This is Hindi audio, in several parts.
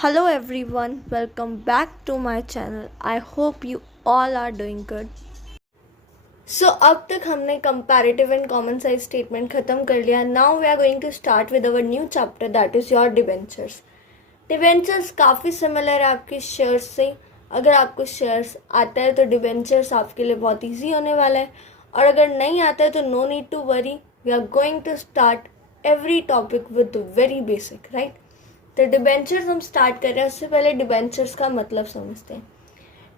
Hello everyone, welcome back to my channel. I hope you all are doing good. So अब तक हमने comparative and common size statement खत्म कर लिया. Now we are going to start with our new chapter, that is your debentures. Debentures काफ़ी similar है आपके shares से. अगर आपको shares आता है तो debentures आपके लिए बहुत easy होने वाला है, और अगर नहीं आता है तो no need to worry. We are going to start every topic with very basic, right? तो डिबेंचर्स हम स्टार्ट कर रहे हैं. उससे पहले डिबेंचर्स का मतलब समझते हैं.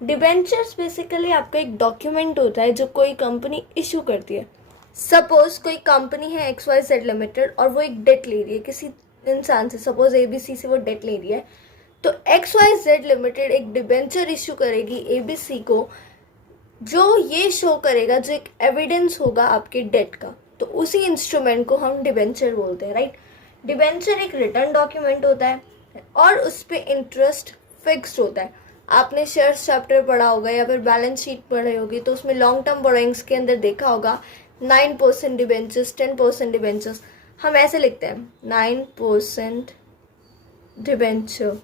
डिबेंचर्स बेसिकली आपका एक डॉक्यूमेंट होता है जो कोई कंपनी इशू करती है. सपोज कोई कंपनी है XYZ लिमिटेड और वो एक डेट ले रही है किसी इंसान से, सपोज ABC से वो डेट ले रही है, तो XYZ लिमिटेड एक डिबेंचर इशू करेगी ABC को, जो ये शो करेगा, जो एक एविडेंस होगा आपके डेट का. तो उसी इंस्ट्रूमेंट को हम डिबेंचर बोलते हैं, राइट. डिबेंचर एक रिटर्न डॉक्यूमेंट होता है और उस पर इंटरेस्ट फिक्स्ड होता है. आपने शेयर्स चैप्टर पढ़ा होगा या फिर बैलेंस शीट पढ़ी होगी, तो उसमें लॉन्ग टर्म बोरोइंग्स के अंदर देखा होगा 9% डिबेंचर्स, 10% डिबेंचर्स. हम ऐसे लिखते हैं 9% डिबेंचर,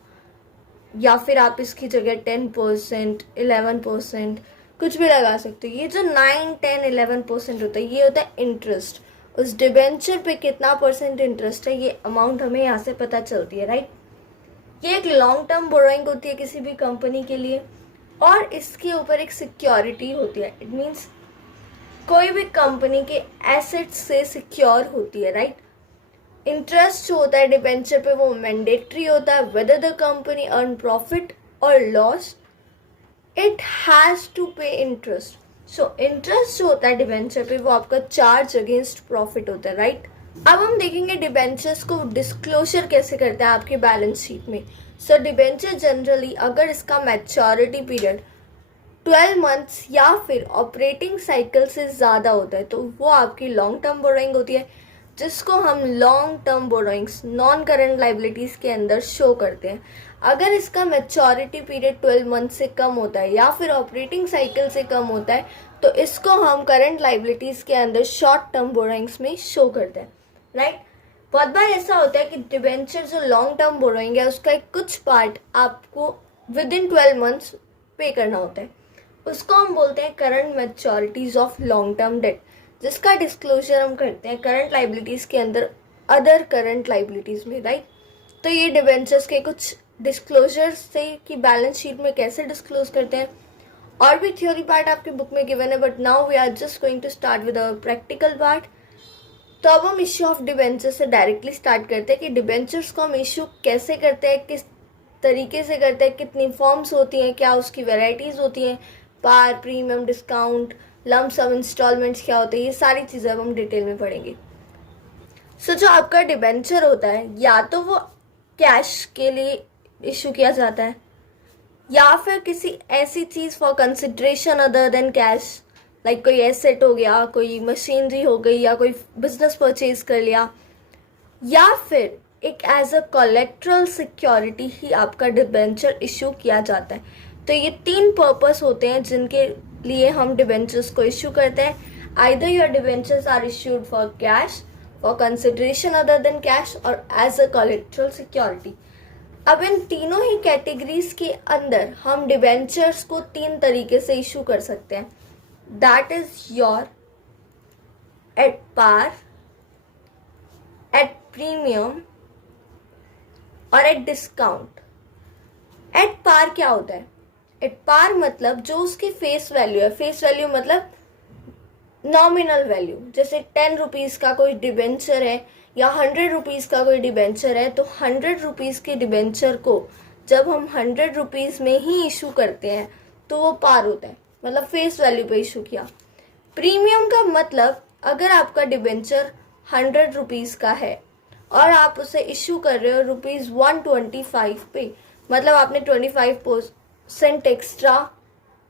या फिर आप इसकी जगह 10%, 11% कुछ भी लगा सकते हो. ये जो 9, 10, 11% होता है, ये होता है इंटरेस्ट. उस डिबेंचर पे कितना परसेंट इंटरेस्ट है, ये अमाउंट हमें यहाँ से पता चलती है, राइट. ये एक लॉन्ग टर्म बोरोइंग होती है किसी भी कंपनी के लिए, और इसके ऊपर एक सिक्योरिटी होती है. इट मीन्स कोई भी कंपनी के एसेट्स से सिक्योर होती है, राइट. इंटरेस्ट जो होता है डिबेंचर पे वो मैंडेटरी होता है. Whether the company earn profit और लॉस, इट हैज़ टू पे इंटरेस्ट. सो इंटरेस्ट जो होता है डिबेंचर पे वो आपका चार्ज अगेंस्ट प्रॉफिट होता है, राइट. अब हम देखेंगे डिबेंचर्स को डिस्क्लोजर कैसे करते हैं आपके बैलेंस शीट में. सो डिबेंचर जनरली अगर इसका मैच्योरिटी पीरियड 12 मंथ्स या फिर ऑपरेटिंग साइकिल से ज़्यादा होता है तो वो आपकी लॉन्ग टर्म बोरोइंग होती है, जिसको हम long term borrowings, non current liabilities के अंदर शो करते हैं. अगर इसका मैच्योरिटी पीरियड 12 मंथ से कम होता है या फिर ऑपरेटिंग साइकिल से कम होता है तो इसको हम करंट लाइबिलिटीज़ के अंदर शॉर्ट टर्म बोरोइंग्स में शो करते हैं, राइट. बहुत बार ऐसा होता है कि डिबेंचर जो लॉन्ग टर्म बोरोइंग है उसका एक कुछ पार्ट आपको विद इन 12 मंथ्स पे करना होता है. उसको हम बोलते हैं current maturities of long term debt, जिसका डिस्क्लोजर हम करते हैं करंट लाइबिलिटीज़ के अंदर अदर करंट लाइबिलिटीज़ में, राइट. तो ये डिबेंचर्स के कुछ डिस्क्लोजर्स से कि बैलेंस शीट में कैसे डिस्क्लोज करते हैं. और भी थ्योरी पार्ट आपके बुक में गिवन है, but now we are just going to start with our practical part. तो अब हम इश्यू ऑफ डिबेंचर्स से डायरेक्टली स्टार्ट करते हैं कि डिबेंचर्स को हम इश्यू कैसे करते हैं, किस तरीके से करते हैं, कितनी फॉर्म्स होती हैं, क्या उसकी वेराइटीज़ होती हैं, par, premium, discount, lump sum, instalments क्या होते हैं, ये सारी चीज़ें अब हम डिटेल में पढ़ेंगे. सो जो आपका डिबेंचर होता है या तो वो कैश के लिए इशू किया जाता है या फिर किसी ऐसी चीज़ for consideration other than cash, like कोई एसेट हो गया, कोई मशीनरी हो गई, या कोई बिजनेस परचेज कर लिया, या फिर एक एज अ कोलेक्ट्रल सिक्योरिटी ही आपका डिबेंचर इशू किया जाता है. तो ये 3 पर्पस होते हैं जिनके लिए हम डिबेंचर्स को इशू करते हैं. Either your debentures are issued for cash, for consideration other than cash, और एज अ कोलेक्ट्रल सिक्योरिटी. अब इन तीनों ही कैटेगरीज के अंदर हम डिबेंचर्स को 3 तरीके से इशू कर सकते हैं. That is your at par, at premium और एट डिस्काउंट. एट पार क्या होता है? एट पार मतलब जो उसकी फेस वैल्यू है. फेस वैल्यू मतलब नॉमिनल वैल्यू. जैसे 10 रुपीज़ का कोई डिबेंचर है या 100 रुपीज़ का कोई डिबेंचर है, तो 100 रुपीज़ के डिबेंचर को जब हम 100 रुपीज़ में ही इशू करते हैं तो वो पार होता है, मतलब फेस वैल्यू पे इशू किया. प्रीमियम का मतलब अगर आपका डिबेंचर 100 रुपीज़ का है और आप उसे इशू कर रहे हो ₹125 पे, मतलब आपने 25% एक्स्ट्रा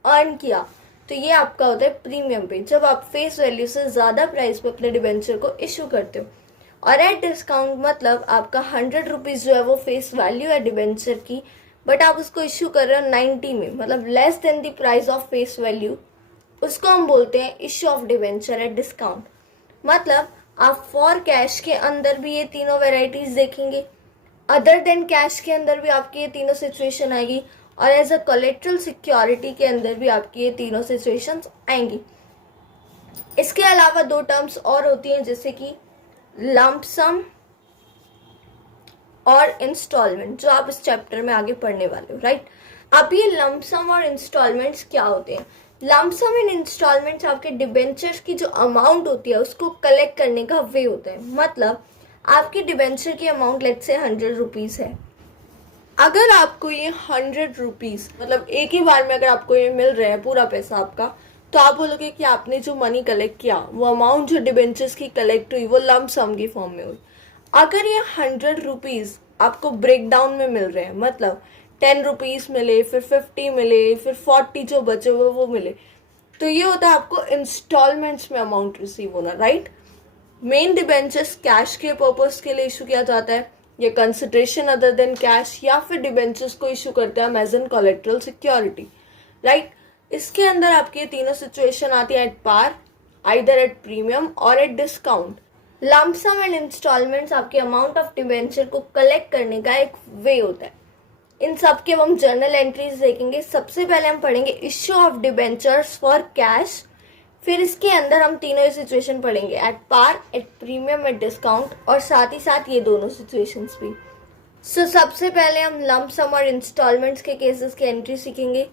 अर्न किया, तो ये आपका होता है प्रीमियम पे, जब आप फेस वैल्यू से ज़्यादा प्राइस पे अपने डिबेंचर को इशू करते हो. और एट डिस्काउंट मतलब आपका 100 रुपीज़ जो है वो फेस वैल्यू है डिबेंचर की, बट आप उसको इशू कर रहे हो 90 में, मतलब less than the price of face value. उसको हम बोलते हैं issue of debenture at discount. मतलब आप फॉर कैश के अंदर भी ये तीनों वेराइटीज़ देखेंगे, अदर देन कैश के अंदर भी आपकी ये तीनों सिचुएशन आएगी, और एज अ कोलेट्रल सिक्योरिटी के अंदर भी आपकी ये तीनों सिचुएशंस आएंगी। इसके अलावा दो टर्म्स और होती हैं, जैसे कि लंप सम और इंस्टॉलमेंट, जो आप इस चैप्टर में आगे पढ़ने वाले हो, राइट। अब ये लंप सम और इंस्टॉलमेंट्स क्या होते हैं? लंप सम एंड इंस्टॉलमेंट्स आपके डिबेंचर्स की जो अमाउंट होती है उसको कलेक्ट करने का वे होता है। मतलब आपकी डिबेंचर की अमाउंट लेट से 100 रुपीज़ है। अगर आपको ये 100 रुपीज़ मतलब एक ही बार में अगर आपको ये मिल रहे हैं पूरा पैसा आपका, तो आप बोलोगे कि आपने जो मनी कलेक्ट किया, वो अमाउंट जो डिबेंचर्स की कलेक्ट हुई, वो लंप सम की फॉर्म में हुई। अगर ये 100 रुपीज़ आपको ब्रेक डाउन में मिल रहे हैं, मतलब 10 रुपीज़ मिले, फिर 50 मिले, फिर 40 जो बचे हुए वो मिले, तो ये होता है आपको इंस्टॉलमेंट्स में अमाउंट रिसीव होना, राइट। मेन डिबेंचर्स कैश के पर्पस के लिए इशू किया जाता है, या कंसिडरेशन अदर देन कैश, या फिर डिबेंचर्स को इशू करते हैं as an collateral security, right. इसके अंदर आपकी ये तीनों सिचुएशन आती है at par, either at premium और at discount. Lump sum and instalments आपके अमाउंट ऑफ डिबेंचर को कलेक्ट करने का एक वे होता है। इन सब के हम जर्नल एंट्रीज देखेंगे। सबसे पहले हम पढ़ेंगे issue of debentures for cash, फिर इसके अंदर हम तीनों ही सिचुएशन पढ़ेंगे, at par, at premium, at discount, और साथ ही साथ ये दोनों सिचुएशंस भी। सबसे पहले हम लंप सम और इंस्टॉलमेंट्स के केसेस की एंट्री सीखेंगे।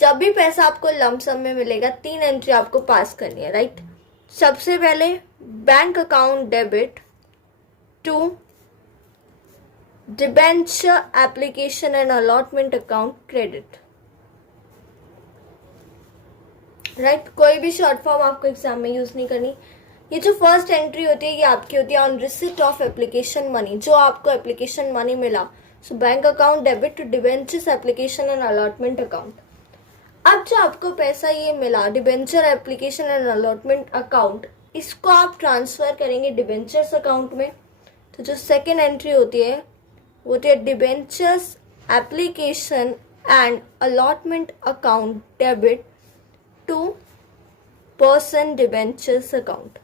जब भी पैसा आपको लंप सम में मिलेगा, 3 एंट्री आपको पास करनी है, राइट। सबसे पहले bank account debit to debenture application and allotment account credit, right. कोई भी शॉर्ट फॉर्म आपको एग्जाम में यूज नहीं करनी। ये जो फर्स्ट एंट्री होती है ये आपकी होती है on receipt of application money, जो आपको एप्लीकेशन मनी मिला। So bank account debit to debentures application and allotment account. अब जो आपको पैसा ये मिला debenture application and allotment account, इसको आप ट्रांसफर करेंगे डिबेंचर्स अकाउंट में। तो जो सेकेंड एंट्री होती है वो होती है debentures application and allotment account debit to percent debentures account.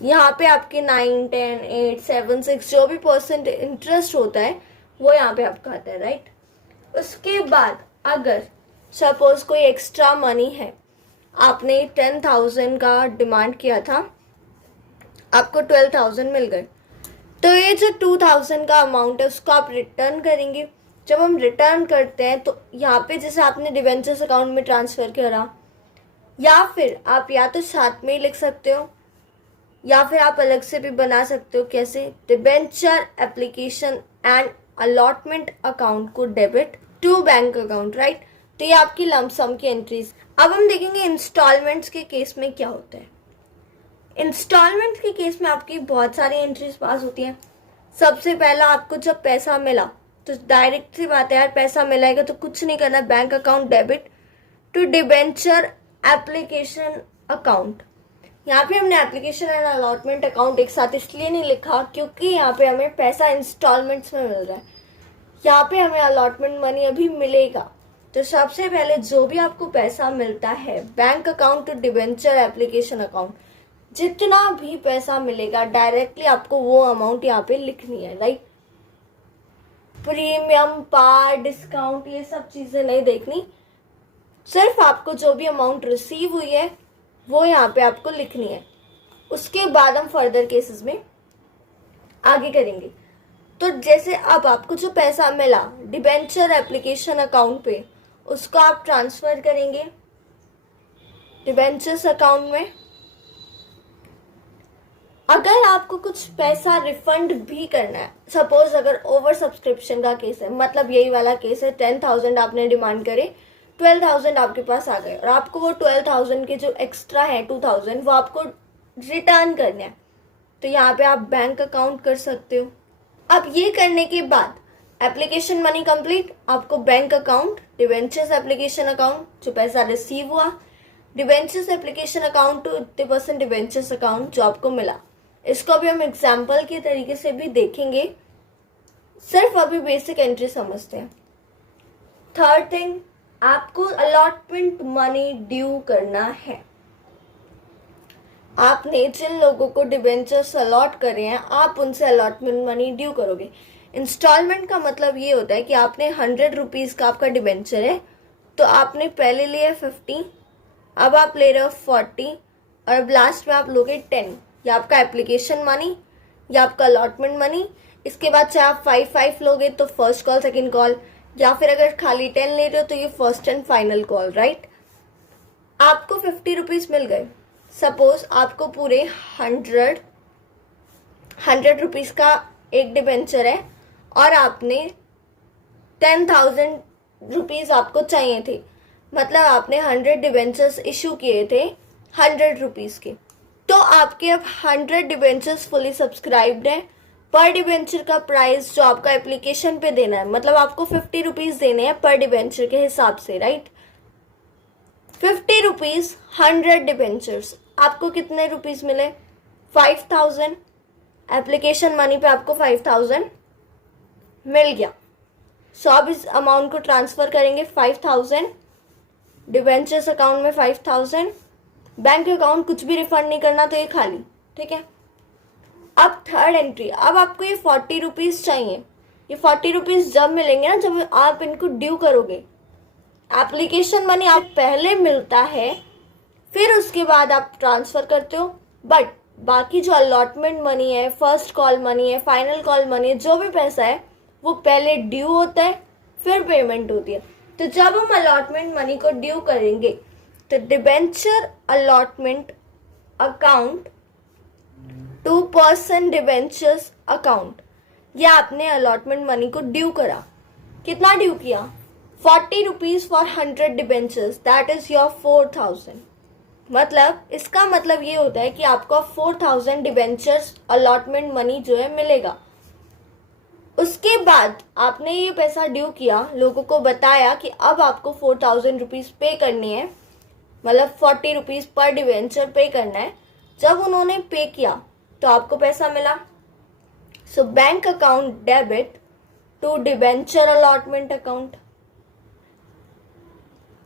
यहाँ पे आपके 9, 10, 8, 7, 6 जो भी परसेंट इंटरेस्ट होता है वो यहाँ पे आपका आता है, राइट। उसके बाद अगर सपोज कोई एक्स्ट्रा मनी है, आपने 10,000 का डिमांड किया था, आपको 12,000 मिल गए, तो ये जो 2,000 का अमाउंट है उसको आप रिटर्न करेंगे। जब हम रिटर्न करते हैं तो यहाँ पे जैसे आपने डिबेंचर्स अकाउंट में ट्रांसफ़र करा, या फिर आप या तो साथ में ही लिख सकते हो या फिर आप अलग से भी बना सकते हो। कैसे? Debenture application and allotment account को debit to bank account, right. तो ये आपकी लंप सम की एंट्रीज। अब हम देखेंगे इंस्टॉलमेंट्स के केस में क्या होता है। इंस्टॉलमेंट्स के केस में आपकी बहुत सारी एंट्रीज पास होती हैं। सबसे पहला, आपको जब पैसा मिला तो डायरेक्ट सी बात है यार, पैसा मिलेगा तो कुछ नहीं करना, bank account debit to debenture application account. यहाँ पे हमने एप्लीकेशन एंड अलॉटमेंट अकाउंट एक साथ इसलिए नहीं लिखा क्योंकि यहाँ पे हमें पैसा इंस्टॉलमेंट्स में मिल रहा है, यहाँ पे हमें अलॉटमेंट मनी अभी मिलेगा। तो सबसे पहले जो भी आपको पैसा मिलता है bank account to debenture application account, जितना भी पैसा मिलेगा डायरेक्टली आपको वो अमाउंट यहाँ पे लिखनी है, राइट। प्रीमियम, पार, डिस्काउंट ये सब चीज़ें नहीं देखनी, सिर्फ आपको जो भी अमाउंट रिसीव हुई है वो यहाँ पे आपको लिखनी है। उसके बाद हम फर्दर केसेस में आगे करेंगे। तो जैसे अब आपको जो पैसा मिला डिबेंचर एप्लीकेशन अकाउंट पे, उसको आप ट्रांसफर करेंगे डिबेंचर्स अकाउंट में। अगर आपको कुछ पैसा रिफंड भी करना है, सपोज अगर ओवर सब्सक्रिप्शन का केस है, मतलब यही वाला केस है, 10,000 आपने डिमांड करे, 12,000 आपके पास आ गए और आपको वो 12,000 के जो एक्स्ट्रा है 2,000 वो आपको रिटर्न करना है, तो यहाँ पे आप बैंक अकाउंट कर सकते हो। अब ये करने के बाद एप्लीकेशन मनी कंप्लीट, आपको bank account, debentures application account जो पैसा रिसीव हुआ, debentures application account to 80% debentures account जो आपको मिला। इसको भी हम एग्जाम्पल के तरीके से भी देखेंगे, सिर्फ अभी बेसिक एंट्री समझते हैं। थर्ड थिंग, आपको अलॉटमेंट मनी ड्यू करना है। आपने जिन लोगों को डिबेंचर्स अलॉट करे हैं आप उनसे अलॉटमेंट मनी ड्यू करोगे। इंस्टॉलमेंट का मतलब ये होता है कि आपने 100 रुपीज़ का आपका डिबेंचर है, तो आपने पहले लिया 50, अब आप ले रहे हो 40 और अब लास्ट में आप लोगे 10। या आपका एप्लीकेशन मनी या आपका अलॉटमेंट मनी। इसके बाद चाहे आप 5 लोगे तो फर्स्ट कॉल सेकंड कॉल, या फिर अगर खाली 10 ले रहे हो तो ये first and final call, right. आपको 50 रुपीज़ मिल गए। सपोज आपको पूरे 100 रुपीज़ का एक डिबेंचर है और आपने 10,000 रुपीज़ आपको चाहिए थे, मतलब आपने 100 डिबेंचर्स इशू किए थे 100 रुपीज़ के। तो आपके अब 100 डिबेंचर्स फुली सब्सक्राइब्ड है। पर डिबेंचर का प्राइस जो आपका एप्लीकेशन पे देना है, मतलब आपको 50 रुपीज़ देने हैं पर डिबेंचर के हिसाब से, राइट। 50 रुपीज़ 100 डिबेंचर्स, आपको कितने रुपीज़ मिले? 5,000। एप्लीकेशन मनी पे आपको 5,000 मिल गया। सो अब इस अमाउंट को ट्रांसफ़र करेंगे 5,000 डिबेंचर्स अकाउंट में 5,000। बैंक अकाउंट कुछ भी रिफंड नहीं करना, तो ये खाली, ठीक है। अब थर्ड एंट्री, अब आपको ये 40 रुपीज़ चाहिए। ये 40 रुपीज़ जब मिलेंगे ना, जब आप इनको ड्यू करोगे। एप्लीकेशन मनी आप पहले मिलता है, फिर उसके बाद आप ट्रांसफ़र करते हो। बट बाकी जो अलॉटमेंट मनी है, फर्स्ट कॉल मनी है, फाइनल कॉल मनी है, जो भी पैसा है वो पहले ड्यू होता है, फिर पेमेंट होती है। तो जब हम अलॉटमेंट मनी को ड्यू करेंगे तो debenture allotment account to percent debentures account, ये आपने अलॉटमेंट मनी को ड्यू करा। कितना ड्यू किया? 40 rupees for 100 debentures, that is your 4,000। मतलब इसका मतलब ये होता है कि आपको 4,000 डिबेंचर्स अलॉटमेंट मनी जो है मिलेगा। उसके बाद आपने ये पैसा ड्यू किया, लोगों को बताया कि अब आपको 4,000 रुपीज़ पे करनी है, मतलब 40 रुपीज़ पर डिबेंचर पे करना है। जब उन्होंने पे किया तो आपको पैसा मिला। So bank account debit to debenture allotment account,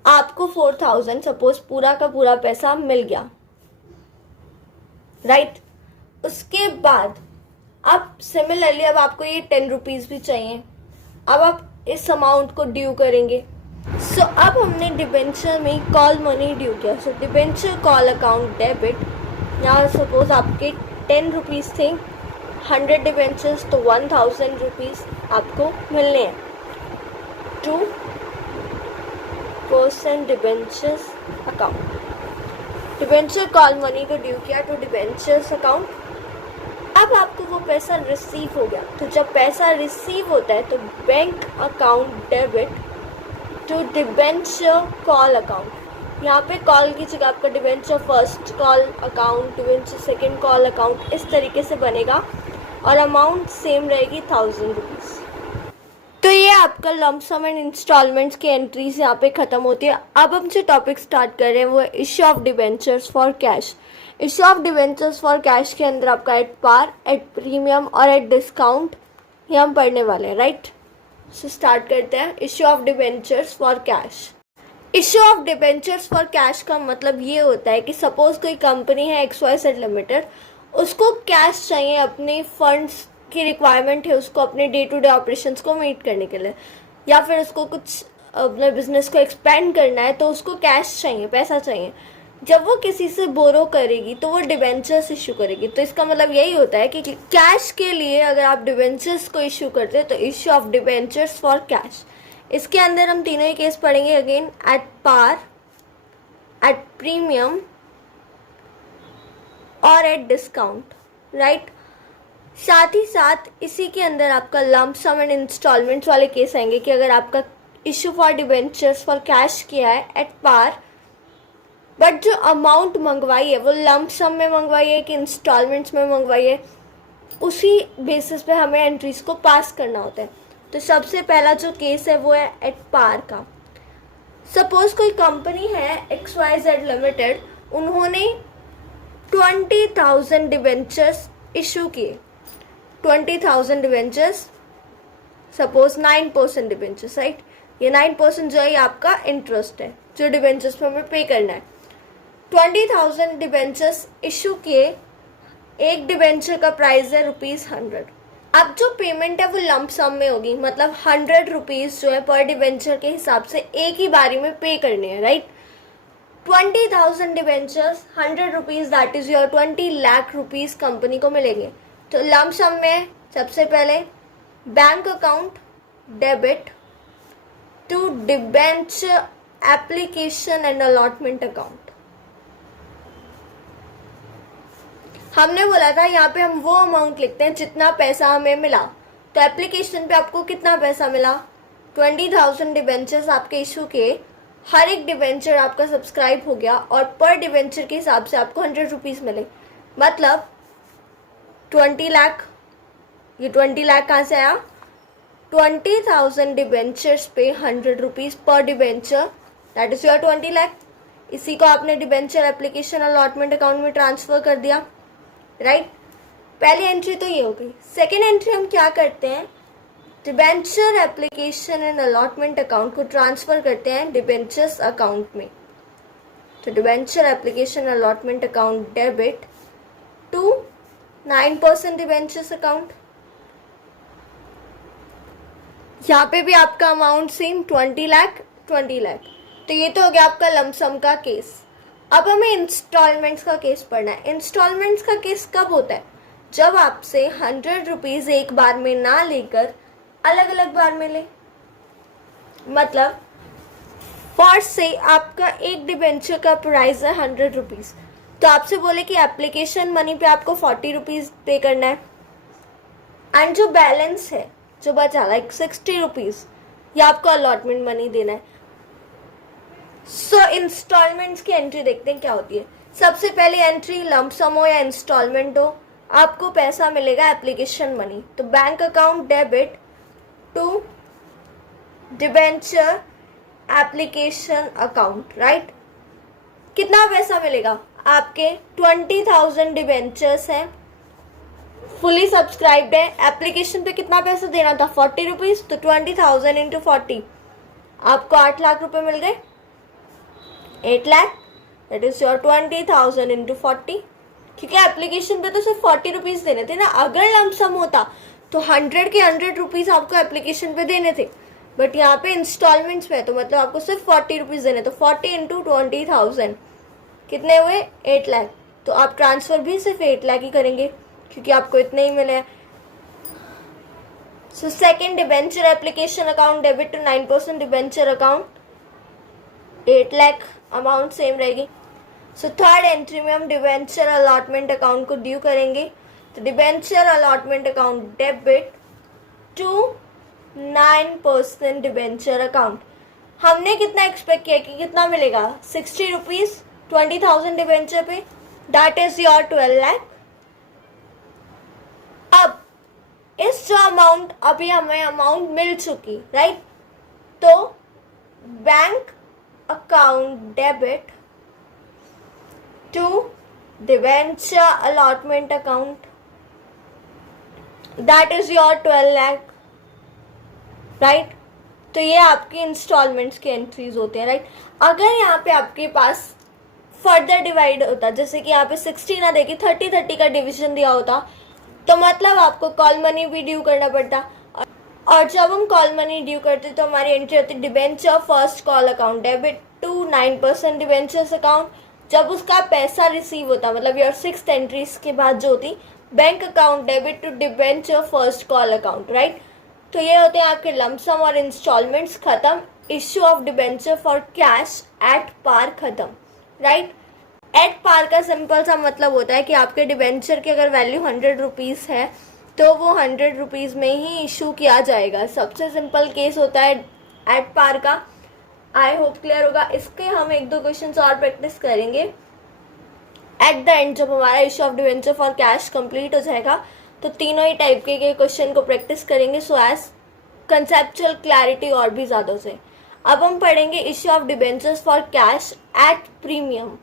आपको 4,000 सपोज पूरा का पूरा पैसा मिल गया, राइट। उसके बाद अब सिमिलरली अब आपको ये 10 रुपीज़ भी चाहिए। अब आप इस अमाउंट को ड्यू करेंगे। सो अब हमने डिबेंचर में कॉल मनी ड्यू किया। सो डिबेंचर कॉल अकाउंट डेबिट, यहाँ सपोज आपके 10 रुपीज़ थे, 100 डिबेंचर्स तो 1,000 रुपीज़ आपको मिलने हैं। To percent debentures account, debenture call money को ड्यू किया टू डिबेंचर्स अकाउंट। अब आपको वो पैसा रिसीव हो गया। तो जब पैसा रिसीव होता है तो bank account debit to debenture call account, यहाँ पे कॉल की जगह आपका debenture first call account, debenture second call account, इस तरीके से बनेगा और अमाउंट सेम रहेगी 1,000 रुपीज़। तो ये आपका लंप सम एंड इंस्टॉलमेंट्स की एंट्रीज यहाँ पे ख़त्म होती है। अब हम जो टॉपिक स्टार्ट कर रहे हैं वो है issue of debentures for cash. Issue of debentures for cash के अंदर आपका एट पार, एट प्रीमियम और एट डिस्काउंट ये हम पढ़ने वाले हैं, राइट। सो स्टार्ट करते हैं। Issue of debentures for cash. Issue of debentures for cash का मतलब ये होता है कि सपोज कोई कंपनी है XYZ लिमिटेड, उसको कैश चाहिए, अपने फंड्स की रिक्वायरमेंट है उसको अपने डे टू डे ऑपरेशंस को मीट करने के लिए, या फिर उसको कुछ अपने बिजनेस को एक्सपेंड करना है तो उसको कैश चाहिए, पैसा चाहिए। जब वो किसी से बोरो करेगी तो वो डिबेंचर्स इशू करेगी। तो इसका मतलब यही होता है कि कैश के लिए अगर आप डिबेंचर्स को इशू करते हैं तो issue of debentures for cash. इसके अंदर हम तीनों ही केस पढ़ेंगे again, at par, at premium और एट डिस्काउंट, राइट। साथ ही साथ इसी के अंदर आपका लंप सम एंड इंस्टॉलमेंट्स वाले केस आएंगे कि अगर आपका issue for debentures for cash किया है एट पार, बट जो अमाउंट मंगवाई है वो लंप सम में मंगवाई है कि इंस्टॉलमेंट्स में मंगवाई है, उसी बेसिस पे हमें एंट्रीज को पास करना होता है। तो सबसे पहला जो केस है वो है एट पार का। सपोज कोई कंपनी है XYZ लिमिटेड, उन्होंने 20,000 डिबेंचर्स इशू किए। 20,000 डिबेंचर्स, सपोज 9% डिबेंचर्स, राइट। ये 9% जो है आपका इंटरेस्ट है जो डिबेंचर्स पे हमें पे करना है। 20,000 डिबेंचर्स इशू किए, एक डिबेंचर का प्राइस है ₹100। अब जो पेमेंट है वो लंप सम में होगी, मतलब ₹100 जो है पर डिबेंचर के हिसाब से एक ही बारी में पे करने हैं, right. 20,000 debentures, ₹100, that is your 20 lakh rupees company को मिलेंगे। तो लंप सम में सबसे पहले bank account debit to debenture application and allotment account. हमने बोला था यहाँ पे हम वो अमाउंट लिखते हैं जितना पैसा हमें मिला। तो एप्लीकेशन पे आपको कितना पैसा मिला, 20,000 डिबेंचर्स आपके इशू के, हर एक डिबेंचर आपका सब्सक्राइब हो गया और पर डिबेंचर के हिसाब से आपको ₹100 मिले, मतलब 20 लाख। ये 20 लाख कहाँ से आया, 20,000 डिबेंचर्स पे ₹100 पर debenture, that is your 20 lakh. इसी को आपने डिबेंचर एप्लीकेशन अलॉटमेंट अकाउंट में ट्रांसफर कर दिया, राइट। पहली एंट्री तो ये हो गई। सेकेंड एंट्री हम क्या करते हैं, debenture application and allotment account को ट्रांसफर करते हैं डिबेंचर्स अकाउंट में। तो debenture application allotment account debit to 9% debentures account. यहाँ पे भी आपका अमाउंट सेम 20 लाख 20 लाख। तो ये तो हो गया आपका लमसम का केस। अब हमें इंस्टॉलमेंट्स का केस पढ़ना है। इंस्टॉलमेंट्स का केस कब होता है, जब आपसे ₹100 एक बार में ना लेकर अलग अलग बार में ले। मतलब फर्स्ट से आपका एक डिबेंचर का प्राइस है ₹100, तो आपसे बोले कि एप्लीकेशन मनी पे आपको ₹40 पे करना है, एंड जो बैलेंस है जो बचा लाइक ₹60 ये आपको अलॉटमेंट मनी देना है। सो इंस्टॉलमेंट्स की एंट्री देखते हैं क्या होती है। सबसे पहली एंट्री लंप सम हो या इंस्टॉलमेंट हो, आपको पैसा मिलेगा एप्लीकेशन मनी। तो bank account debit to debenture application account, right. कितना पैसा मिलेगा, आपके 20,000 डिबेंचर्स हैं, फुली सब्सक्राइब्ड है। एप्लीकेशन पे कितना पैसा देना था, ₹40, तो 20,000 इंटू 40 आपको 8 लाख रुपए मिल गए, 8 lakh, that is your 20,000 into 40। क्योंकि एप्लीकेशन पे तो सिर्फ ₹40 देने थे ना, अगर लमसम होता तो 100 के ₹100 आपको एप्लीकेशन पे देने थे, बट यहाँ पे इंस्टॉलमेंट्स में तो मतलब आपको सिर्फ ₹40 देने। तो 40 इंटू 20,000 कितने हुए, 8 लाख। तो आप ट्रांसफर भी सिर्फ 8 लाख ही करेंगे क्योंकि आपको इतने ही मिले हैं। So second debenture application account debit to 9% debenture account, 8 lakh amount same रहेगी। सो थर्ड एंट्री में हम डिबेंचर अलॉटमेंट अकाउंट को ड्यू करेंगे। तो debenture allotment account debit to 9% debenture account. हमने कितना एक्सपेक्ट किया कि कितना मिलेगा, ₹60 20,000 डिबेंचर पे, दैट इज योर 12 लाख। अब इस जो अमाउंट अभी हमें अमाउंट मिल चुकी, राइट, तो bank account debit to debenture allotment account, that is your 12 lakh, right. तो ये आपकी इंस्टॉलमेंट्स की एंट्रीज होते हैं, राइट। अगर यहाँ पे आपके पास फर्दर डिवाइड होता, जैसे कि यहाँ पे 60 ना देके 30-30 का डिवीजन दिया होता, तो मतलब आपको कॉल मनी भी ड्यू करना पड़ता। और जब हम कॉल मनी ड्यू करते तो हमारी एंट्री होती debenture first call account debit to 9% debentures account. जब उसका पैसा रिसीव होता, मतलब योर 6th एंट्री के बाद जो होती bank account debit to debenture first call account, right. तो ये होते हैं आपके लमसम और इंस्टॉलमेंट्स खत्म। Issue of debenture for cash at par खत्म, राइट। एट पार का सिंपल सा मतलब होता है कि आपके डिबेंचर की अगर वैल्यू ₹100 है तो वो ₹100 में ही इशू किया जाएगा। सबसे सिंपल केस होता है एट पार का। आई होप क्लियर होगा। इसके हम 1-2 क्वेश्चन और प्रैक्टिस करेंगे एट द एंड। जब हमारा issue of debenture for cash complete हो जाएगा तो तीनों ही टाइप के क्वेश्चन को प्रैक्टिस करेंगे सो एज कंसेप्चुअल क्लैरिटी और भी ज़्यादा हो जाए। अब हम पढ़ेंगे issue of debentures for cash eight premium.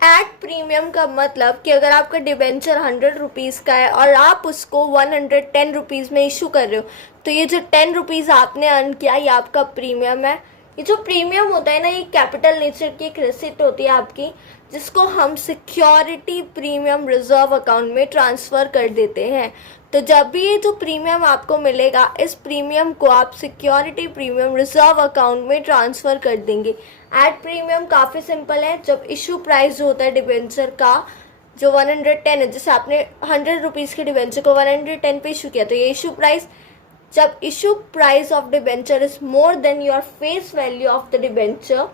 At premium का मतलब कि अगर आपका डिबेंचर ₹100 का है और आप उसको ₹110 में इशू कर रहे हो, तो ये जो ₹10 आपने अर्न किया ये आपका प्रीमियम है। ये जो प्रीमियम होता है ना, ये कैपिटल नेचर की एक रिसिप्ट होती है आपकी, जिसको हम सिक्योरिटी प्रीमियम रिजर्व अकाउंट में ट्रांसफ़र कर देते हैं। तो जब भी ये जो प्रीमियम आपको मिलेगा, इस प्रीमियम को आप सिक्योरिटी प्रीमियम रिजर्व अकाउंट में ट्रांसफ़र कर देंगे। ऐड प्रीमियम काफ़ी सिंपल है। जब इशू प्राइस जो होता है डिबेंचर का, जो 110 है, जैसे आपने 100 रुपीज़ के डिबेंचर को 110 पे इशू किया, तो ये इशू प्राइस, जब issue price of debenture is more than your face value of the debenture,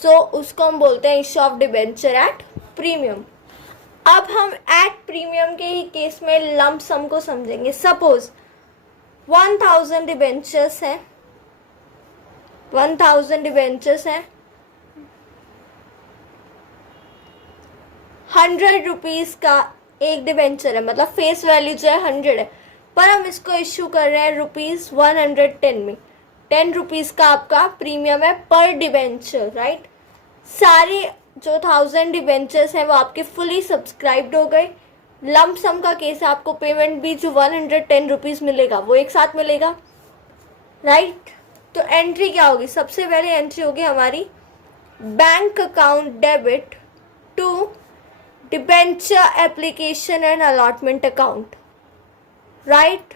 so उसको हम बोलते हैं issue of debenture at premium. अब हम एट प्रीमियम के ही केस में लंप सम को समझेंगे। सपोज 1000 डिबेंचर्स हैं, 1000 डिबेंचर्स हैं, 100 रुपीज़ का एक डिबेंचर है, मतलब फेस वैल्यू जो है 100 है, पर हम इसको इश्यू कर रहे हैं ₹110 में। 10 रुपीज़ का आपका प्रीमियम है पर डिबेंचर, राइट। सारे जो 1000 डिबेंचर्स हैं वो आपके फुली सब्सक्राइब्ड हो गए। लंप सम का केस है, आपको पेमेंट भी जो 110 रुपीज़ मिलेगा वो एक साथ मिलेगा, राइट। तो एंट्री क्या होगी? सबसे पहले एंट्री होगी हमारी bank account debit to debenture application and allotment account, right.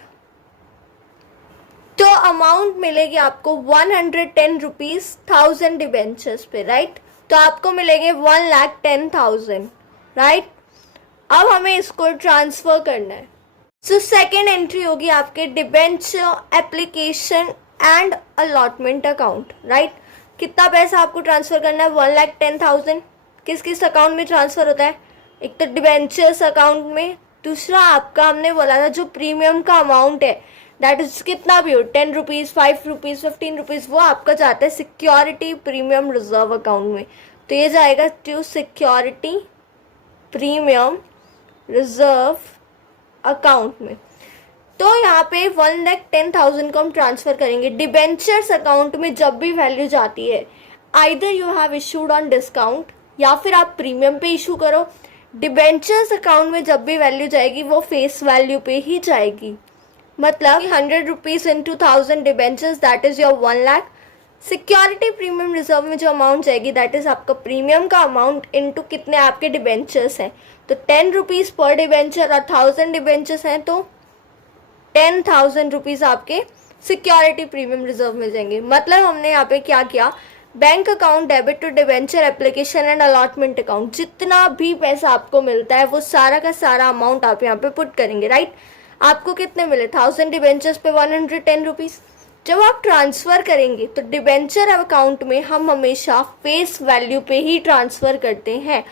तो अमाउंट मिलेगी आपको 110 रुपीज़ 1000 डिबेंचर्स पे, राइट। तो आपको मिलेंगे 1,10,000, राइट। अब हमें इसको ट्रांसफ़र करना है। सो सेकेंड एंट्री होगी आपके debenture application and allotment account, right. कितना पैसा आपको ट्रांसफ़र करना है? 1,10,000। किस किस अकाउंट में ट्रांसफ़र होता है? एक तो डिबेंचर्स अकाउंट में, दूसरा आपका हमने बोला था जो प्रीमियम का अमाउंट है, दैट इज कितना भी हो, 10 रुपीज़, 5 रुपीज़, 15 रुपीज़, वो आपका जाता है सिक्योरिटी प्रीमियम रिजर्व अकाउंट में। तो ये जाएगा to security premium reserve account में। तो यहाँ पे 1,10,000 को हम ट्रांसफ़र करेंगे। डिबेंचर्स अकाउंट में जब भी वैल्यू जाती है, either you have issued on discount या फिर आप प्रीमियम पे इशू करो। डिबेंचर्स अकाउंट में जब भी वैल्यू जाएगी वो फेस वैल्यू पे ही जाएगी। मतलब 100 rupees into 1000 debentures, that is your 1 lakh. Security premium reserve में जो अमाउंट जाएगी, दैट इज़ आपका प्रीमियम का अमाउंट इंटू कितने आपके डिबेंचर्स हैं। तो 10 रुपीज़ पर डिबेंचर और 1000 डिबेंचर्स हैं तो 10,000 रुपीज़ आपके सिक्योरिटी प्रीमियम रिजर्व में जाएंगे। मतलब हमने यहाँ पे क्या किया, bank account debit to debenture application and allotment account, जितना भी पैसा आपको मिलता है वो सारा का सारा अमाउंट आप यहाँ पे पुट करेंगे, राइट। आपको कितने मिले? 1000 डिबेंचर्स पे 110 रुपीज़। जब आप ट्रांसफ़र करेंगे तो डिबेंचर अकाउंट में हम हमेशा फेस वैल्यू पे ही ट्रांसफ़र करते हैं।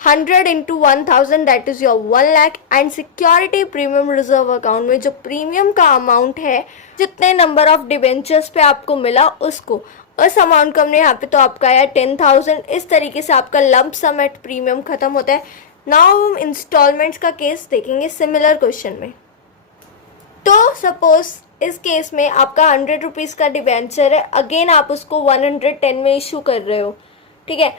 100 into 1000 that is your 1 lakh. And security premium reserve account में जो प्रीमियम का अमाउंट है, जितने नंबर ऑफ डिबेंचर्स पे आपको मिला उसको, उस अमाउंट को हमने यहाँ पे तो आपका आया 10,000। इस तरीके से आपका लंप सम एट प्रीमियम खत्म होता है। नाउ हम इंस्टॉलमेंट्स का केस देखेंगे सिमिलर क्वेश्चन में। तो सपोज इस केस में आपका 100 रुपीज़ का डिबेंचर है, अगेन आप उसको 110 में इशू कर रहे हो, ठीक है।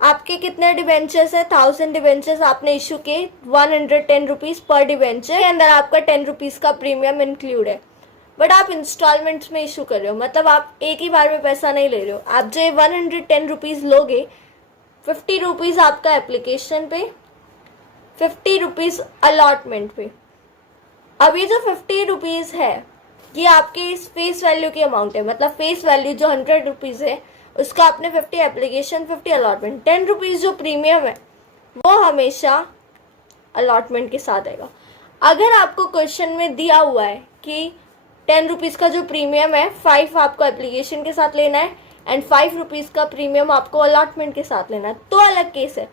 आपके कितने डिबेंचर्स है? 1000 डिबेंचर्स आपने इशू किए, 110 रुपीज़ पर डिबेंचर के अंदर आपका 10 रुपीज़ का प्रीमियम इंक्लूड है। बट आप इंस्टॉलमेंट्स में इशू कर रहे हो, मतलब आप एक ही बार में पैसा नहीं ले रहे हो। आप जो 110 रुपीज़ लोगे, 50 रुपीज़ आपका एप्लीकेशन पे, 50 रुपीज़ अलॉटमेंट पे। अब ये जो 50 रुपीज़ है ये आपके इस फेस वैल्यू की अमाउंट है, मतलब फेस वैल्यू जो 100 रुपीज़ है उसका आपने 50 एप्लीकेशन, 50 अलॉटमेंट। 10 रुपीज़ जो प्रीमियम है वो हमेशा अलॉटमेंट के साथ आएगा। अगर आपको क्वेश्चन में दिया हुआ है कि 10 रुपीज़ का जो प्रीमियम है 5 आपको एप्लीकेशन के साथ लेना है एंड 5 रुपीज़ का प्रीमियम आपको अलॉटमेंट के साथ लेना है, तो अलग केस है।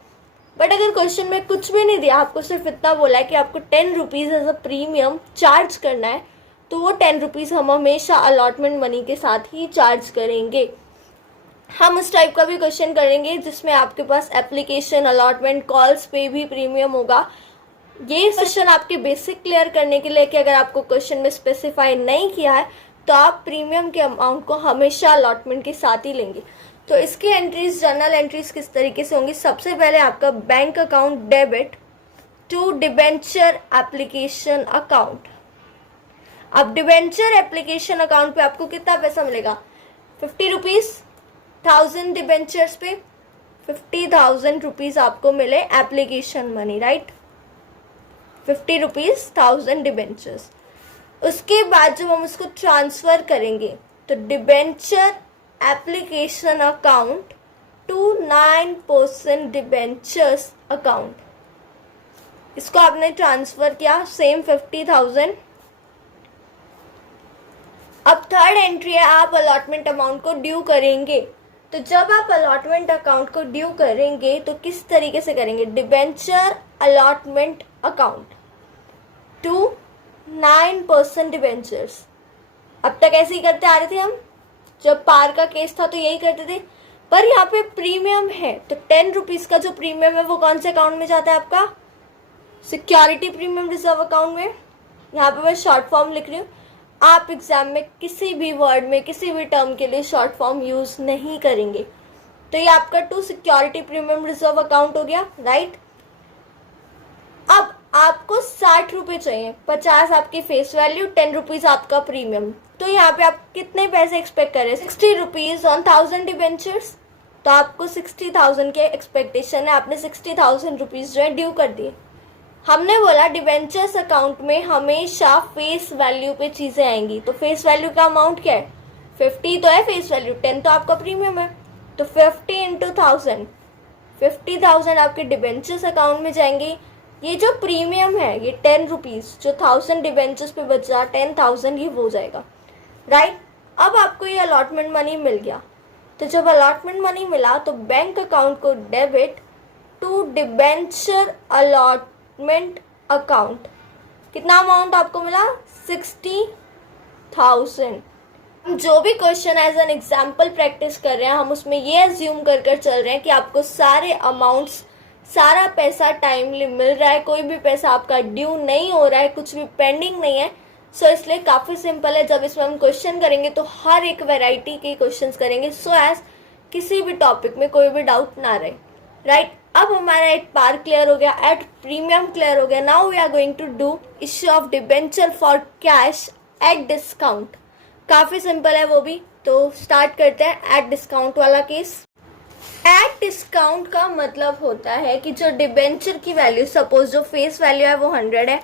बट अगर क्वेश्चन में कुछ भी नहीं दिया, आपको सिर्फ इतना बोला है कि आपको 10 rupees as a premium charge करना है, तो वो 10 रुपीज़ हम हमेशा अलॉटमेंट मनी के साथ ही चार्ज करेंगे। हम उस टाइप का भी क्वेश्चन करेंगे जिसमें आपके पास एप्लीकेशन, अलॉटमेंट, कॉल्स पे भी प्रीमियम होगा। ये क्वेश्चन आपके बेसिक क्लियर करने के लिए कि अगर आपको क्वेश्चन में स्पेसिफाई नहीं किया है तो आप प्रीमियम के अमाउंट को हमेशा अलॉटमेंट के साथ ही लेंगे। तो इसकी एंट्रीज, जर्नल एंट्रीज किस तरीके से होंगी? सबसे पहले आपका bank account debit to debenture application account. अब डिबेंचर एप्लीकेशन अकाउंट पे आपको कितना पैसा मिलेगा? 50 रुपीज़ 1000 डिबेंचर्स पे 50,000 रुपीज़ आपको मिले application money, right. 50 rupees 1000 debentures. उसके बाद जब हम उसको ट्रांसफ़र करेंगे तो debenture application account to 9% debentures account, इसको आपने ट्रांसफ़र किया, सेम 50,000। अब थर्ड एंट्री है, आप अलॉटमेंट अमाउंट को ड्यू करेंगे। तो जब आप अलॉटमेंट अकाउंट को ड्यू करेंगे तो किस तरीके से करेंगे, debenture allotment account to 9% debentures. अब तक ऐसे ही करते आ रहे थे हम, जब पार का केस था तो यही करते थे, पर यहाँ पे प्रीमियम है तो 10 रुपीज़ का जो प्रीमियम है वो कौन से अकाउंट में जाता है आपका, सिक्योरिटी प्रीमियम रिजर्व अकाउंट में। यहाँ पे मैं शॉर्ट फॉर्म लिख रही हूँ, आप एग्जाम में किसी भी वर्ड में किसी भी टर्म के लिए शॉर्ट फॉर्म यूज नहीं करेंगे। तो ये आपका to security premium reserve account हो गया, राइट। अब आपको 60 रुपये चाहिए, 50 आपकी फेस वैल्यू, 10 रुपीज़ आपका प्रीमियम। तो यहाँ पे आप कितने पैसे एक्सपेक्ट कर रहे हैं, 60 रुपीज़ ऑन 1000 डिबेंचर्स। तो आपको 60,000 के एक्सपेक्टेशन है, आपने 60,000 रुपीज़ जो है ड्यू कर दिए। हमने बोला डिबेंचर्स अकाउंट में हमेशा फेस वैल्यू पे चीज़ें आएंगी, तो फेस वैल्यू का अमाउंट क्या है, 50 तो है फेस वैल्यू, 10 तो आपका प्रीमियम है। तो 50 इंटू 1000, 50,000 आपके डिबेंचर्स अकाउंट में जाएंगे। ये जो प्रीमियम है ये 10 रुपीज़ जो 1000 डिबेंचर्स पे बचा, 10,000 ये हो जाएगा, राइट। अब आपको ये अलॉटमेंट मनी मिल गया। तो जब अलॉटमेंट मनी मिला तो बैंक अकाउंट को debit to debenture allotment account, कितना अमाउंट आपको मिला, 60,000। हम जो भी question as an example practice कर रहे हैं, हम उसमें ये एज्यूम कर चल रहे हैं कि आपको सारे अमाउंट्स, सारा पैसा टाइमली मिल रहा है, कोई भी पैसा आपका ड्यू नहीं हो रहा है, कुछ भी पेंडिंग नहीं है। सो इसलिए काफ़ी सिंपल है, जब इसमें हम क्वेश्चन करेंगे तो हर एक वैरायटी के क्वेश्चंस करेंगे, सो एज किसी भी टॉपिक में कोई भी डाउट ना रहे, राइट। अब हमारा एट पार क्लियर हो गया, एट प्रीमियम क्लियर हो गया। Now we are going to do issue of debenture for cash at discount. काफ़ी सिंपल है वो भी, तो स्टार्ट करते हैं एट डिस्काउंट वाला केस। एट डिस्काउंट का मतलब होता है कि जो डिबेंचर की वैल्यू, सपोज जो फेस वैल्यू है वो 100 है,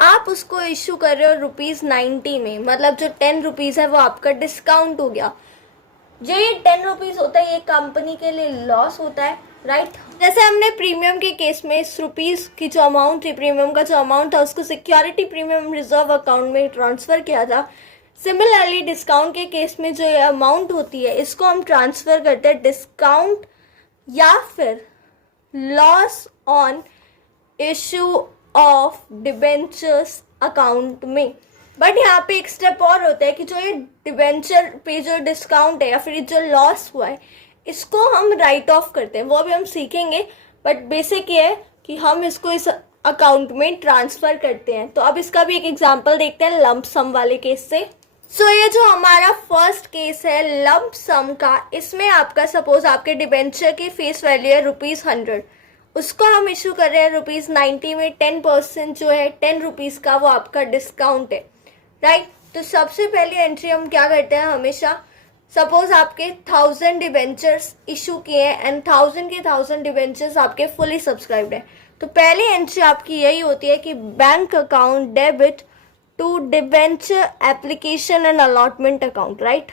आप उसको इशू कर रहे हो ₹90 में, मतलब जो 10 रुपीज़ है वो आपका डिस्काउंट हो गया। जो ये 10 रुपीज़ होता है ये कंपनी के लिए लॉस होता है, राइट। जैसे हमने प्रीमियम के केस में इस रुपीज़ की जो अमाउंट थी, प्रीमियम का जो अमाउंट था उसको सिक्योरिटी प्रीमियम रिजर्व अकाउंट में ट्रांसफ़र किया था, सिमिलरली डिस्काउंट के केस में जो ये अमाउंट होती है इसको हम ट्रांसफ़र करते हैं डिस्काउंट या फिर loss on issue of debentures account में। बट यहाँ पे एक स्टेप और होता है कि जो ये डिबेंचर पे जो डिस्काउंट है या फिर जो लॉस हुआ है इसको हम राइट ऑफ करते हैं, वो भी हम सीखेंगे। बट बेसिक ये है कि हम इसको इस अकाउंट में ट्रांसफ़र करते हैं। तो अब इसका भी एक एग्जांपल देखते हैं लंप सम वाले केस से। सो ये जो हमारा फर्स्ट केस है लंप सम का, इसमें आपका सपोज आपके डिबेंचर की फेस वैल्यू है ₹100, उसको हम इशू कर रहे हैं ₹90 में, 10% जो है 10 रुपीज़ का वो आपका डिस्काउंट है, राइट। तो सबसे पहले एंट्री हम क्या करते हैं हमेशा, सपोज आपके 1000 डिबेंचर्स इशू किए हैं एंड 1000 के 1000 डिबेंचर्स आपके फुली सब्सक्राइब्ड है, तो पहली एंट्री आपकी यही होती है कि bank account debit to debenture application and allotment account, right.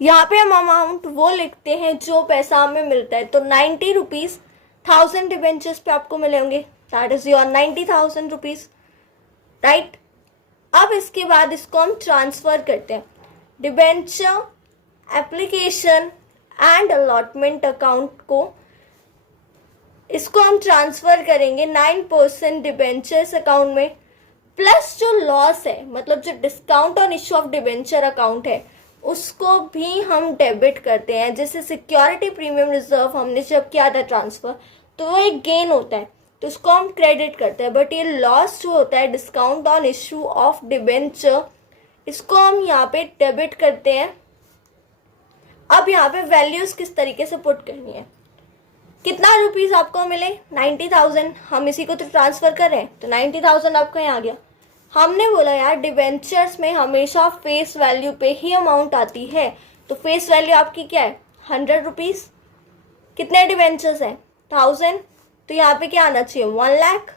यहाँ पे हम अमाउंट वो लिखते हैं जो पैसा हमें मिलता है, तो 90 रुपीज़ 1000 डिबेंचर्स पे आपको मिले होंगे, that is your 90,000 rupees, right. अब इसके बाद इसको हम ट्रांसफ़र करते हैं debenture application and allotment account को, इसको हम ट्रांसफ़र करेंगे 9% डिबेंचर्स अकाउंट में, प्लस जो लॉस है मतलब जो discount on issue of debenture account है उसको भी हम डेबिट करते हैं। जैसे सिक्योरिटी प्रीमियम रिजर्व हमने जब किया था ट्रांसफ़र तो वो एक गेन होता है, तो उसको हम क्रेडिट करते हैं। बट ये लॉस जो होता है discount on issue of debenture, इसको हम यहाँ पे डेबिट करते हैं। अब यहाँ पे वैल्यूज़ किस तरीके से पुट करनी है, कितना रुपीज़ आपको मिले 90,000, हम इसी को तो ट्रांसफ़र कर रहे हैं, तो 90,000 आपका यहाँ आ गया। हमने बोला यार डिबेंचर्स में हमेशा फेस वैल्यू पे ही अमाउंट आती है, तो फेस वैल्यू आपकी क्या है 100 रुपीज़। कितने डिवेंचर्स हैं 1000, तो यहाँ पे क्या आना चाहिए 1 लाख।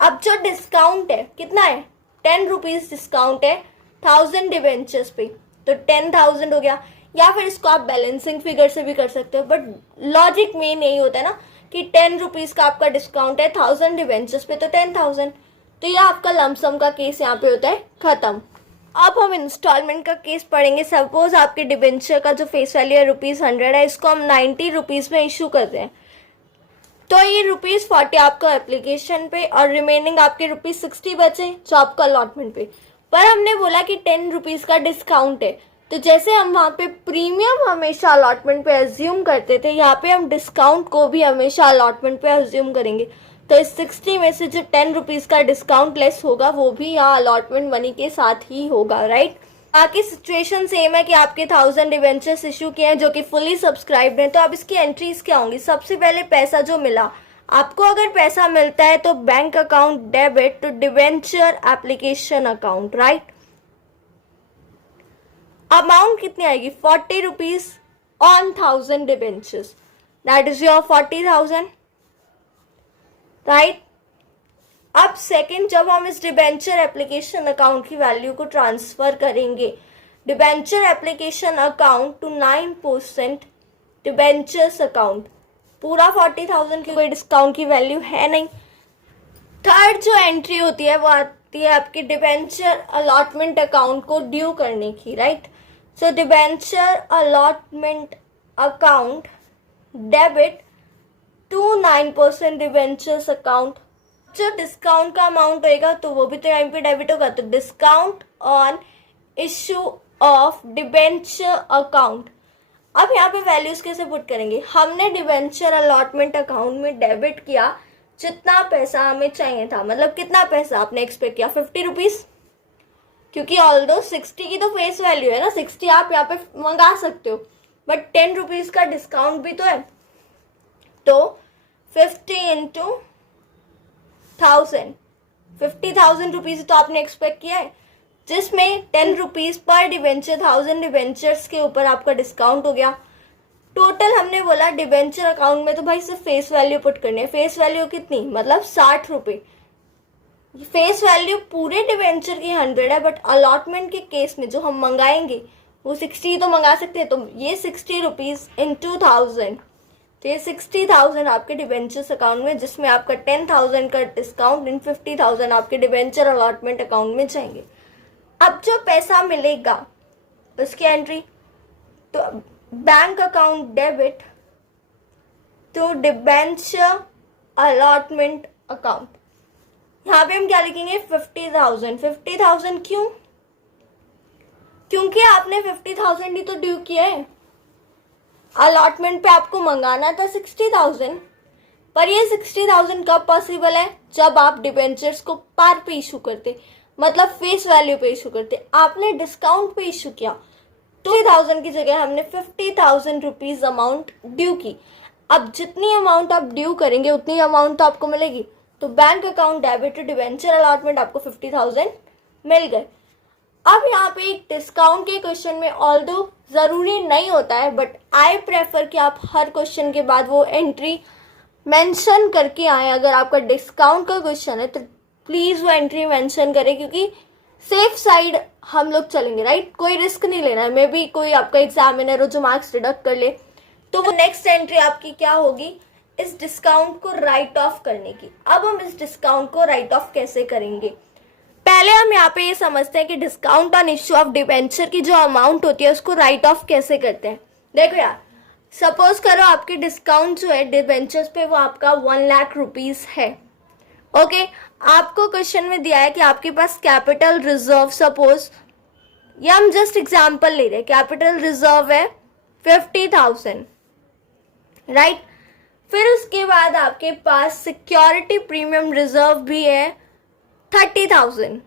अब जो डिस्काउंट है कितना है 10 रुपीज़ डिस्काउंट है 1000 डिवेंचर्स पे, तो 10,000 हो गया। या फिर इसको आप बैलेंसिंग फिगर से भी कर सकते हो, बट लॉजिक मेन यही होता है ना कि 10 रुपीज़ का आपका डिस्काउंट है 1000 डिवेंचर्स पे, तो 10,000। तो ये आपका लमसम का केस यहाँ पे होता है खत्म। अब हम इंस्टॉलमेंट का केस पढ़ेंगे। सपोज आपके डिवेंचर का जो फेस वैल्यू है ₹100 है, इसको हम 90 रुपीज़ में इशू करते हैं, तो ये ₹40 आपका एप्लीकेशन पे और रिमेनिंग आपके ₹60 बचे जो आपका अलॉटमेंट पे। पर हमने बोला कि 10 रुपीज़ का डिस्काउंट है, तो जैसे हम वहाँ पे प्रीमियम हमेशा अलॉटमेंट पे एज्यूम करते थे, यहाँ पे हम डिस्काउंट को भी हमेशा अलॉटमेंट पे एज्यूम करेंगे। तो इस 60 में से जो 10 रुपीज़ का डिस्काउंट लेस होगा वो भी यहाँ अलॉटमेंट मनी के साथ ही होगा, राइट। बाकी सिचुएशन सेम है कि आपके 1000 डिवेंचर्स इशू किए हैं जो कि फुली सब्सक्राइब्ड हैं, तो अब इसकी एंट्रीज क्या होंगी। सबसे पहले पैसा जो मिला आपको, अगर पैसा मिलता है तो bank account debit to debenture application account, right. Amount कितनी आएगी 40 rupees on 1000 debentures, that is your 40,000, right. अब सेकंड, जब हम इस डिबेंचर एप्लीकेशन अकाउंट की वैल्यू को ट्रांसफर करेंगे debenture application account to 9% debentures account, पूरा 40,000 की कोई डिस्काउंट की वैल्यू है नहीं। थर्ड जो एंट्री होती है वो आती है आपकी डिबेंचर अलॉटमेंट अकाउंट को ड्यू करने की, right. So debenture allotment account debit to 9% debentures account. जो डिस्काउंट का अमाउंट होएगा तो वो भी तो यहाँ पे डेबिट होगा, तो discount on issue of debenture account. अब यहाँ पे वैल्यूज कैसे पुट करेंगे, हमने डिबेंचर अलॉटमेंट अकाउंट में डेबिट किया जितना पैसा हमें चाहिए था, मतलब कितना पैसा आपने एक्सपेक्ट किया 50 रुपीज़, क्योंकि ऑल्दो 60 की तो फेस वैल्यू है ना, 60 आप यहाँ पे मंगा सकते हो, बट 10 रुपीज़ का डिस्काउंट भी तो है, तो 50 इंटू 1000 50,000 रुपीज़ तो आपने एक्सपेक्ट किया है, जिसमें 10 रुपीज़ पर डिवेंचर 1000 डिवेंचर्स के ऊपर आपका डिस्काउंट हो गया। टोटल हमने बोला डिवेंचर अकाउंट में तो भाई सिर्फ फेस वैल्यू पुट करनी है। फेस वैल्यू कितनी, मतलब 60 रुपये। फेस वैल्यू पूरे डिवेंचर की 100 है, बट अलॉटमेंट के केस में जो हम मंगाएंगे वो 60 तो मंगा सकते हैं, तो ये 60 रुपीज़ इंटू 1000, तो ये 60,000 आपके डिवेंचर्स अकाउंट में, जिसमें आपका 10,000 का डिस्काउंट इन 50,000 आपके डिवेंचर अलॉटमेंट अकाउंट में जाएंगे। अब जो पैसा मिलेगा उसकी एंट्री, तो bank account debit to debenture allotment account. यहाँ पे हम क्या लिखेंगे 50,000। 50,000 क्यों, क्योंकि आपने 50,000 ही तो ड्यू किया है। अलॉटमेंट पे आपको मंगाना था 60,000, पर ये 60,000 कब पॉसिबल है, जब आप डिबेंचर्स को पार पे इशू करते, मतलब फेस वैल्यू पे इशू करते। आपने डिस्काउंट पे इशू किया, 20,000 की जगह हमने 50,000 रुपीज़ अमाउंट ड्यू की। अब जितनी अमाउंट आप ड्यू करेंगे उतनी अमाउंट तो आपको मिलेगी, तो bank account debit to debenture allotment आपको 50,000 मिल गए। अब यहाँ पे एक डिस्काउंट के क्वेश्चन में ऑल्दो ज़रूरी नहीं होता है, बट आई प्रेफर कि आप हर क्वेश्चन के बाद वो एंट्री मेंशन करके आए। अगर आपका डिस्काउंट का क्वेश्चन है तो प्लीज़ वो एंट्री मेंशन करें, क्योंकि सेफ साइड हम लोग चलेंगे, राइट। कोई रिस्क नहीं लेना है, मे बी कोई आपका एग्जामिनर हो जो मार्क्स डिडक्ट कर ले, तो वो नेक्स्ट एंट्री आपकी क्या होगी, इस डिस्काउंट को राइट ऑफ करने की। अब हम इस डिस्काउंट को राइट ऑफ कैसे करेंगे, पहले हम यहाँ पे ये समझते हैं कि discount on issue of debenture की जो अमाउंट होती है उसको राइट ऑफ कैसे करते हैं। देखो यार, सपोज करो आपकी डिस्काउंट जो है डिबेंचर्स पे वो आपका 1 लाख रुपीज़ है, ओके। आपको क्वेश्चन में दिया है कि आपके पास कैपिटल रिजर्व, सपोज ये हम जस्ट एग्जांपल ले रहे हैं, कैपिटल रिजर्व है 50,000, राइट। फिर उसके बाद आपके पास सिक्योरिटी प्रीमियम रिजर्व भी है 30,000,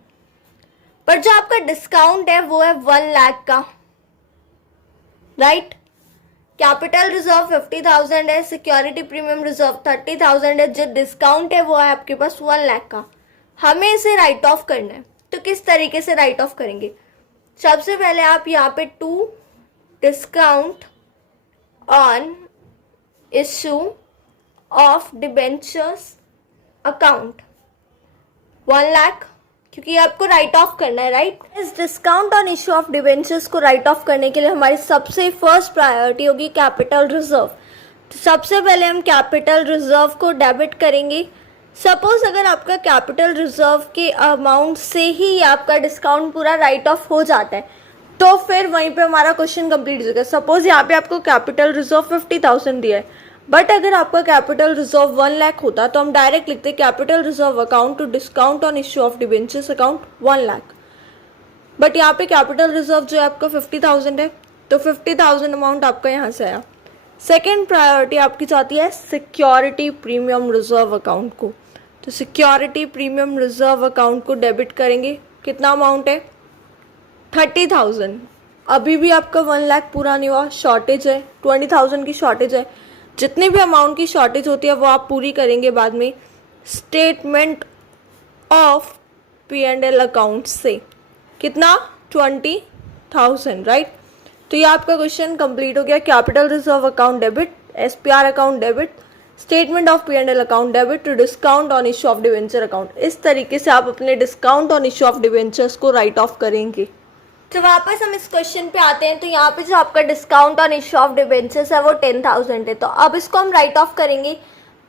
पर जो आपका डिस्काउंट है वो है 1 लाख का, राइट। कैपिटल रिजर्व 50,000 है, सिक्योरिटी प्रीमियम रिजर्व 30,000 है, जो डिस्काउंट है वो है आपके पास 1 लाख का। हमें इसे राइट ऑफ करना है, तो किस तरीके से राइट ऑफ करेंगे। सबसे पहले आप यहाँ पे 2 discount on issue of debentures account 1 lakh, क्योंकि आपको राइट ऑफ करना है, राइट। इस discount on issue of debentures को राइट ऑफ करने के लिए हमारी सबसे फर्स्ट प्रायोरिटी होगी कैपिटल रिजर्व। तो सबसे पहले हम कैपिटल रिजर्व को डेबिट करेंगे। सपोज अगर आपका कैपिटल रिजर्व के अमाउंट से ही आपका डिस्काउंट पूरा राइट ऑफ हो जाता है तो फिर वहीं पे हमारा क्वेश्चन कंप्लीट हो जाएगा। सपोज यहाँ पे आपको कैपिटल रिजर्व 50,000 दिया है, बट अगर आपका कैपिटल रिजर्व 1 लाख होता तो हम डायरेक्ट लिखते capital reserve account to discount on issue of debentures account 1 lakh. But यहाँ पे कैपिटल रिजर्व जो है आपका 50,000 है, तो 50,000 अमाउंट आपका यहाँ से आया। सेकेंड प्रायोरिटी आपकी जाती है सिक्योरिटी प्रीमियम रिजर्व अकाउंट को। तो सिक्योरिटी प्रीमियम रिजर्व अकाउंट को डेबिट करेंगे। कितना अमाउंट है? 30,000। अभी भी आपका 1 लाख पूरा नहीं हुआ, शॉर्टेज है, 20,000 की शॉर्टेज है। जितनी भी अमाउंट की शॉर्टेज होती है वो आप पूरी करेंगे बाद में स्टेटमेंट ऑफ P&L अकाउंट से। कितना? 20,000, राइट। तो ये आपका क्वेश्चन कंप्लीट हो गया। Capital reserve account debit, SPR account debit, statement of P&L account debit to discount on issue of debenture account. इस तरीके से आप अपने discount on issue of debentures को राइट ऑफ करेंगे। तो वापस हम इस क्वेश्चन पे आते हैं। तो यहाँ पे जो आपका discount on issue of debentures है वो 10,000 है। तो अब इसको हम राइट ऑफ करेंगे,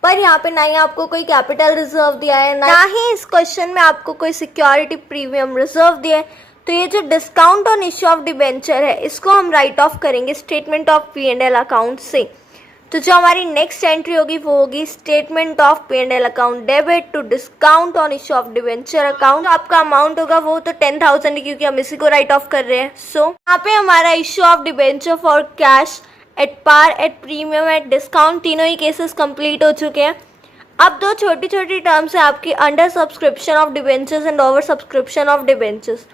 पर यहाँ पे ना ही आपको कोई कैपिटल रिजर्व दिया है, ना ही इस क्वेश्चन में आपको कोई सिक्योरिटी प्रीमियम रिजर्व दिया है। तो ये जो discount on issue of debenture है इसको हम राइट ऑफ करेंगे स्टेटमेंट ऑफ P&L अकाउंट से। तो जो हमारी नेक्स्ट एंट्री होगी वो होगी statement of P&L account debit to discount on issue of debenture account. आपका अमाउंट होगा वो तो 10,000 है, क्योंकि हम इसी को राइट ऑफ कर रहे हैं। सो यहाँ पे हमारा issue of debenture for cash at par, at premium, at discount, तीनों ही केसेस कंप्लीट हो चुके हैं। अब दो छोटी छोटी टर्म्स है आपकी, under subscription of debentures and over subscription of debentures,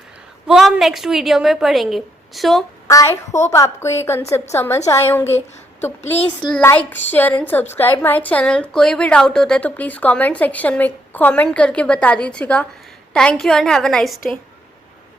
वो हम नेक्स्ट वीडियो में पढ़ेंगे। सो आई होप आपको ये कंसेप्ट समझ आए होंगे। तो please like, share and subscribe my channel. कोई भी डाउट होता है तो प्लीज़ कमेंट सेक्शन में कमेंट करके बता दीजिएगा। Thank you and have a nice day.